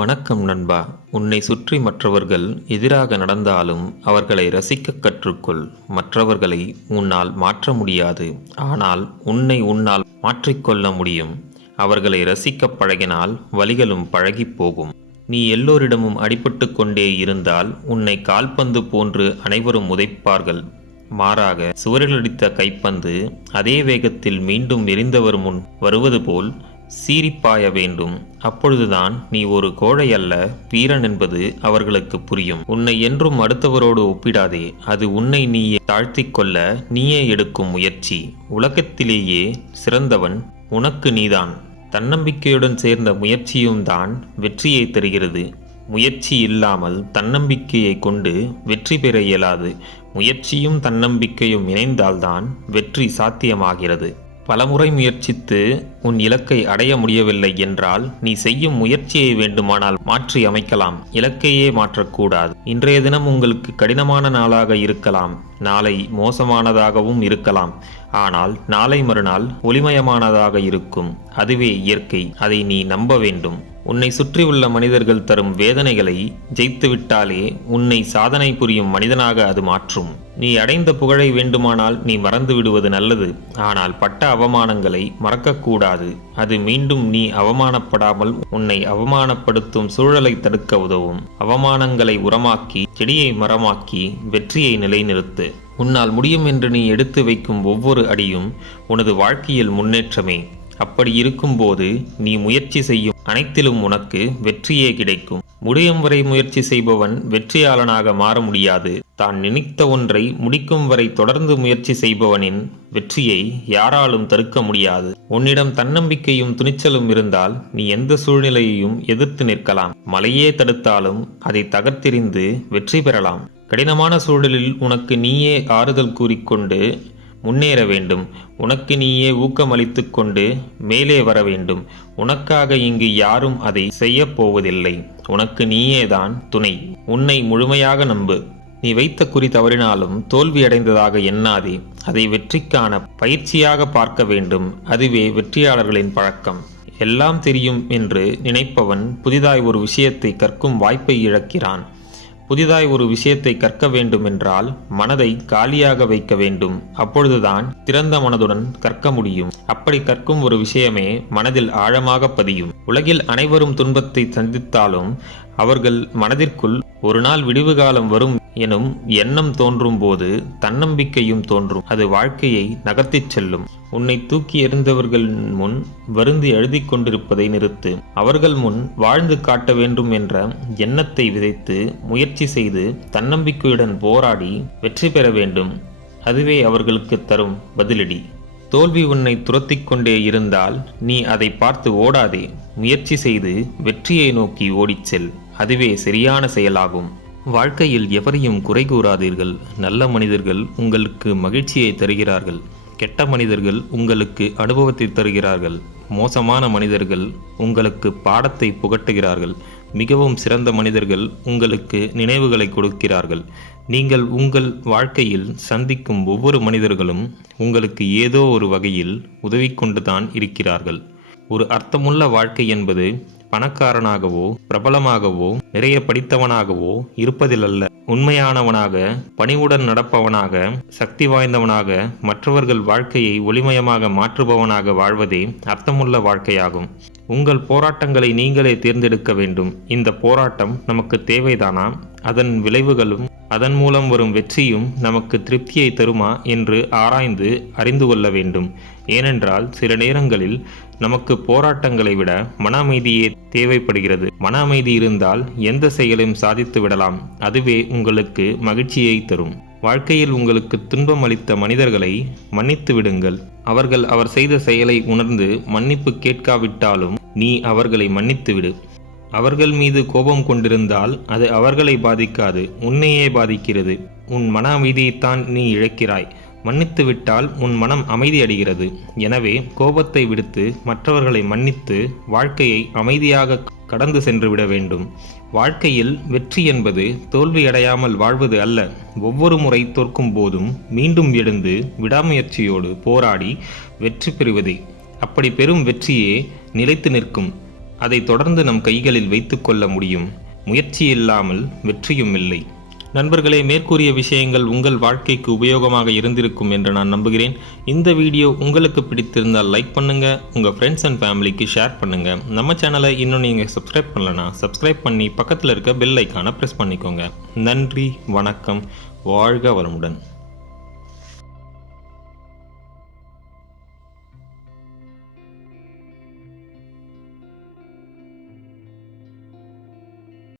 வணக்கம் நண்பா. உன்னை சுற்றி மற்றவர்கள் எதிராக நடந்தாலும் அவர்களை ரசிக்க கற்றுக்கொள். மற்றவர்களை உன்னால் மாற்ற முடியாது, ஆனால் உன்னால் மாற்றிக்கொள்ள முடியும். அவர்களை ரசிக்க பழகினால் வலிகளும் பழகி போகும். நீ எல்லோரிடமும் அடிபட்டு கொண்டே இருந்தால் உன்னை கால்பந்து போன்று அனைவரும் உதைப்பார்கள். மாறாக சுவரிலடித்த கைப்பந்து அதே வேகத்தில் மீண்டும் எரிந்தவர் முன் வருவது போல் சீரிப்பாய வேண்டும். அப்பொழுதுதான் நீ ஒரு கோழை அல்ல, வீரன் என்பது அவர்களுக்கு புரியும். உன்னை என்றும் அடுத்தவரோடு ஒப்பிடாதே. அது உன்னை நீயே தாழ்த்திக் கொள்ள நீயே எடுக்கும் முயற்சி. உலகத்திலேயே சிறந்தவன் உனக்கு நீதான். தன்னம்பிக்கையுடன் சேர்ந்த முயற்சியும் தான் வெற்றியை தருகிறது. முயற்சி இல்லாமல் தன்னம்பிக்கையை கொண்டு வெற்றி பெற இயலாது. முயற்சியும் தன்னம்பிக்கையும் இணைந்தால்தான் வெற்றி சாத்தியமாகிறது. பலமுறை முயற்சித்து உன் இலக்கை அடைய முடியவில்லை என்றால் நீ செய்யும் முயற்சியை வேண்டுமானால் மாற்றி அமைக்கலாம், இலக்கையே மாற்றக்கூடாது. இன்றைய தினம் உங்களுக்கு கடினமான நாளாக இருக்கலாம், நாளை மோசமானதாகவும் இருக்கலாம். ஆனால் நாளை மறுநாள் ஒளிமயமானதாக இருக்கும். அதுவே இயற்கை. அதை நீ நம்ப வேண்டும். உன்னை சுற்றியுள்ள மனிதர்கள் தரும் வேதனைகளை ஜெயித்துவிட்டாலே உன்னை சாதனை புரியும் மனிதனாக அது மாற்றும். நீ அடைந்த புகழை வேண்டுமானால் நீ மறந்து விடுவது நல்லது. ஆனால் பட்ட அவமானங்களை மறக்கக்கூடாது. அது மீண்டும் நீ அவமானப்படாமல் உன்னை அவமானப்படுத்தும் சூழலை தடுக்க உதவும். அவமானங்களை உரமாக்கி செடியை மரமாக்கி வெற்றியை நிலைநிறுத்து. உன்னால் முடியும் என்று நீ எடுத்து வைக்கும் ஒவ்வொரு அடியும் உனது வாழ்க்கையில் முன்னேற்றமே. அப்படி இருக்கும்போது நீ முயற்சி செய்யும் அனைத்திலும் உனக்கு வெற்றியே கிடைக்கும். முடியும் வரை முயற்சி செய்பவன் வெற்றியாளனாக மாற முடியாது. தான் நினைத்த ஒன்றை முடிக்கும் வரை தொடர்ந்து முயற்சி செய்பவனின் வெற்றியை யாராலும் தடுக்க முடியாது. உன்னிடம் தன்னம்பிக்கையும் துணிச்சலும் இருந்தால் நீ எந்த சூழ்நிலையையும் எதிர்த்து நிற்கலாம். மலையே தடுத்தாலும் அதை தகர்த்தெறிந்து வெற்றி பெறலாம். கடினமான சூழலில் உனக்கு நீயே ஆறுதல் கூறிக்கொண்டு முன்னேற வேண்டும். உனக்கு நீயே ஊக்கமளித்து கொண்டு மேலே வர வேண்டும். உனக்காக இங்கு யாரும் அதை செய்ய போவதில்லை. உனக்கு நீயேதான் துணை. உன்னை முழுமையாக நம்பு. நீ வைத்த குறி தவறினாலும் தோல்வியடைந்ததாக எண்ணாதே. அதை வெற்றிக்கான பயிற்சியாக பார்க்க வேண்டும். அதுவே வெற்றியாளர்களின் பழக்கம். எல்லாம் தெரியும் என்று நினைப்பவன் புதிதாய் ஒரு விஷயத்தை கற்கும் வாய்ப்பை இழக்கிறான். புதிதாய் ஒரு விஷயத்தை கற்க வேண்டும் என்றால் மனதை காலியாக வைக்க வேண்டும். அப்பொழுதுதான் திறந்த மனதுடன் கற்க முடியும். அப்படி கற்கும் ஒரு விஷயமே மனதில் ஆழமாக பதியும். உலகில் அனைவரும் துன்பத்தை சந்தித்தாலும் அவர்கள் மனதிற்குள் ஒரு நாள் விடிவு காலம் வரும் எனும் எண்ணம் தோன்றும் போது தன்னம்பிக்கையும் தோன்றும். அது வாழ்க்கையை நகர்த்திச் செல்லும். உன்னை தூக்கி எறிந்தவர்கள் முன் வருந்தி எழுதி கொண்டிருப்பதை நிறுத்து. அவர்கள் முன் வாழ்ந்து காட்ட வேண்டும் என்ற எண்ணத்தை விதைத்து முயற்சி செய்து தன்னம்பிக்கையுடன் போராடி வெற்றி பெற வேண்டும். அதுவே அவர்களுக்கு தரும் பதிலடி. தோல்வி உன்னை துரத்திக் கொண்டே இருந்தால் நீ அதை பார்த்து ஓடாதே. முயற்சி செய்து வெற்றியை நோக்கி ஓடிச் செல். அதுவே சரியான செயலாகும். வாழ்க்கையில் எவரையும் குறை கூறாதீர்கள். நல்ல மனிதர்கள் உங்களுக்கு மகிழ்ச்சியை தருகிறார்கள். கெட்ட மனிதர்கள் உங்களுக்கு அனுபவத்தை தருகிறார்கள். மோசமான மனிதர்கள் உங்களுக்கு பாடத்தை புகட்டுகிறார்கள். மிகவும் சிறந்த மனிதர்கள் உங்களுக்கு நினைவுகளை கொடுக்கிறார்கள். நீங்கள் உங்கள் வாழ்க்கையில் சந்திக்கும் ஒவ்வொரு மனிதர்களும் உங்களுக்கு ஏதோ ஒரு வகையில் உதவி கொண்டுதான் இருக்கிறார்கள். ஒரு அர்த்தமுள்ள வாழ்க்கை என்பது பணக்காரனாகவோ பிரபலமாகவோ நிறைய படித்தவனாகவோ இருப்பதிலல்ல. உண்மையானவனாக, பணிவுடன் நடப்பவனாக, சக்தி வாய்ந்தவனாக, மற்றவர்கள் வாழ்க்கையை ஒளிமயமாக மாற்றுபவனாக வாழ்வதே அர்த்தமுள்ள வாழ்க்கையாகும். உங்கள் போராட்டங்களை நீங்களே தேர்ந்தெடுக்க வேண்டும். இந்த போராட்டம் நமக்கு தேவைதானா? அதன் விளைவுகளும் அதன் மூலம் வரும் வெற்றியும் நமக்கு திருப்தியை தருமா என்று ஆராய்ந்து அறிந்து கொள்ள வேண்டும். ஏனென்றால் சில நேரங்களில் நமக்கு போராட்டங்களை விட மன அமைதியே தேவைப்படுகிறது. மன அமைதி இருந்தால் எந்த செயலையும் சாதித்து விடலாம். அதுவே உங்களுக்கு மகிழ்ச்சியை தரும். வாழ்க்கையில் உங்களுக்கு துன்பம் அளித்த மனிதர்களை மன்னித்து விடுங்கள். அவர்கள் அவர் செய்த செயலை உணர்ந்து மன்னிப்பு கேட்காவிட்டாலும் நீ அவர்களை மன்னித்து விடு. அவர்கள் மீது கோபம் கொண்டிருந்தால் அது அவர்களை பாதிக்காது, உன்னையே பாதிக்கிறது. உன் மன அமைதியைத்தான் நீ இழக்கிறாய். மன்னித்து விட்டால் உன் மனம் அமைதி அடைகிறது. எனவே கோபத்தை விடுத்து மற்றவர்களை மன்னித்து வாழ்க்கையை அமைதியாக கடந்து சென்று விட வேண்டும். வாழ்க்கையில் வெற்றி என்பது தோல்வியடையாமல் வாழ்வது அல்ல. ஒவ்வொரு முறை தோற்கும் போதும் மீண்டும் எழுந்து விடாமுயற்சியோடு போராடி வெற்றி பெறுவதே. அப்படி பெறும் வெற்றியே நிலைத்து நிற்கும். அதை தொடர்ந்து நம் கைகளில் வைத்துக்கொள்ள முடியும். முயற்சி இல்லாமல் வெற்றியும் இல்லை. நண்பர்களே, மேற்கூறிய விஷயங்கள் உங்கள் வாழ்க்கைக்கு உபயோகமாக இருந்திருக்கும் என்று நான் நம்புகிறேன். இந்த வீடியோ உங்களுக்கு பிடித்திருந்தால் லைக் பண்ணுங்கள், உங்கள் ஃப்ரெண்ட்ஸ் அண்ட் ஃபேமிலிக்கு ஷேர் பண்ணுங்கள். நம்ம சேனலை இன்னும் நீங்கள் சப்ஸ்கிரைப் பண்ணலனா சப்ஸ்கிரைப் பண்ணி பக்கத்தில் இருக்க பெல் ஐக்கானை ப்ரெஸ் பண்ணிக்கோங்க. நன்றி, வணக்கம், வாழ்க வளமுடன்.